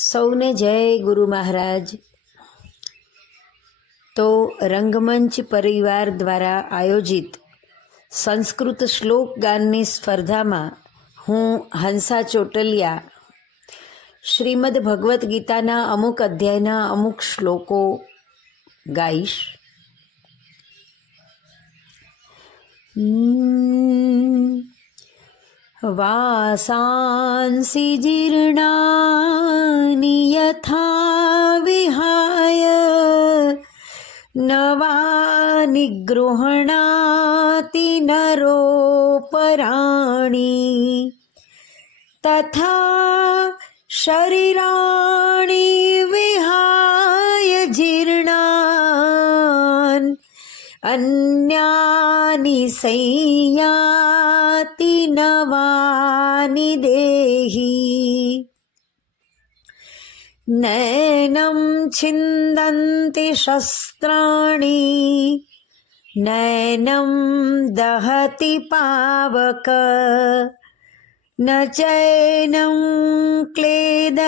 સૌને જય ગુરુ મહારાજ તો રંગમંચ પરિવાર દ્વારા આયોજિત સંસ્કૃત શ્લોક ગાનની સ્પર્ધામાં હું હંસા ચોટલિયા, શ્રીમદ ભગવદ્ ગીતાના અમુક અધ્યાયના અમુક શ્લોકો ગાઈશ હમ. वासांसि जीर्णानि यथा विहाय नवानि गृह्णाति नरोपराणि तथा शरीराणि विहाय जीर्णान् अन्यानि संयाति नवानि देहि नैनं छिन्दन्ति शस्त्राणि नैनं दहति पावक न चैनं क्लेदयन्त्यापो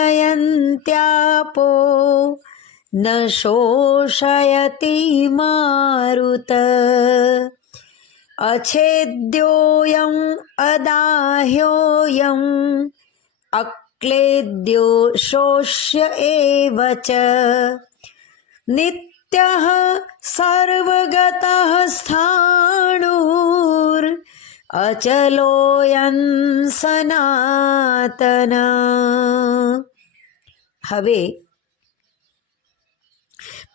न शोषयति मारुत अच्छेद्योऽयम् अदाह्योऽयम् अक्लेद्यो शोष्य एव च नित्यः सर्वगतः स्थाणुर् અચલોયન સનાતન હવે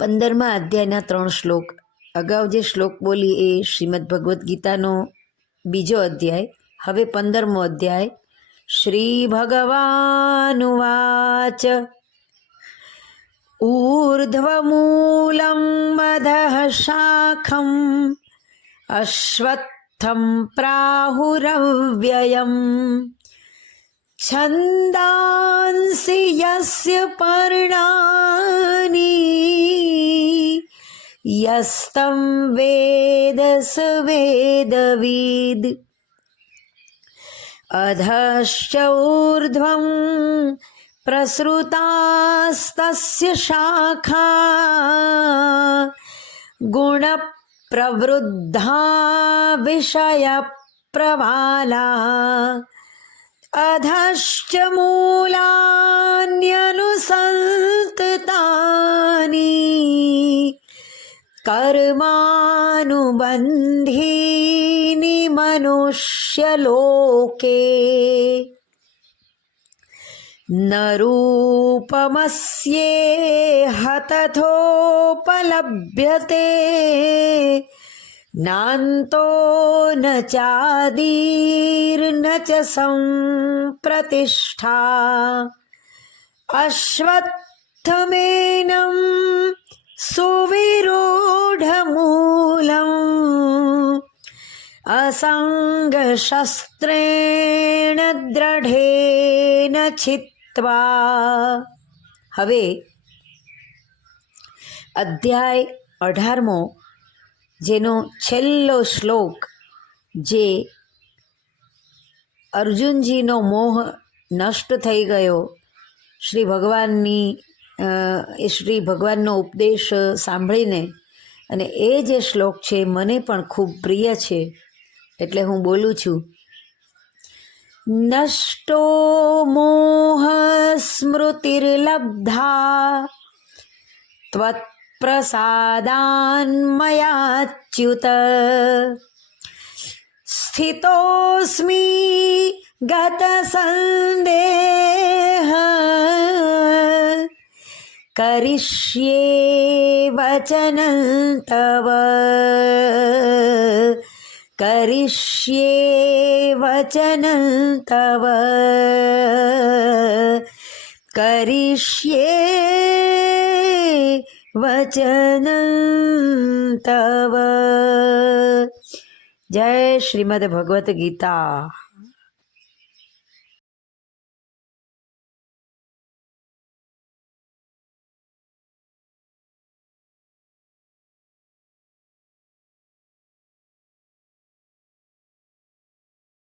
પંદરમા અધ્યાયના ત્રણ શ્લોક અગાઉ જે શ્લોક બોલી એ શ્રીમદ્ ભગવદ્ ગીતાનો બીજો અધ્યાય, હવે પંદરમો અધ્યાય. શ્રી ભગવાનુવાચ ऊर्ध्वमूलं मदः શાખમ अश्वत्थं प्राहुरव्ययम् छन्दांसि यस्य પર્ણાની यस्तं वेदस वेदविद्। अधश्चौर्ध्वं प्रसृतास्तस्य शाखा। गुणप्रवृद्धा विषयप्रवाला। अधश्च मूलान्यनुसन् कर्मानुबन्धीनि मनुष्यलोके न रूपमस्येह तथोपलभ्यते नान्तो न चादीर्न च सम्प्रतिष्ठा। अश्वत्थमेनम् सुविरूढमूलम् असङ्गशस्त्रेण દ્રઢેન છિત્વા હવે અધ્યાય અઢારમો જેનો છેલ્લો શ્લોક જે અર્જુનજીનો મોહ નષ્ટ થઈ ગયો શ્રી ભગવાનની અ, એ શ્રી ભગવાનનો ઉપદેશ સાંભળીને અને એ જે શ્લોક છે મને પણ ખૂબ પ્રિય છે એટલે હું બોલું છું નષ્ટો મોહ સ્મૃતિર્લબ્ધા त्वत्प्रसादान्मयाच्युत स्थितोऽस्मि गतसन्देह करिष्ये वचनं तव करिष्ये वचनं तव करिष्ये वचनं तव जय श्रीमद्भगवद्गीता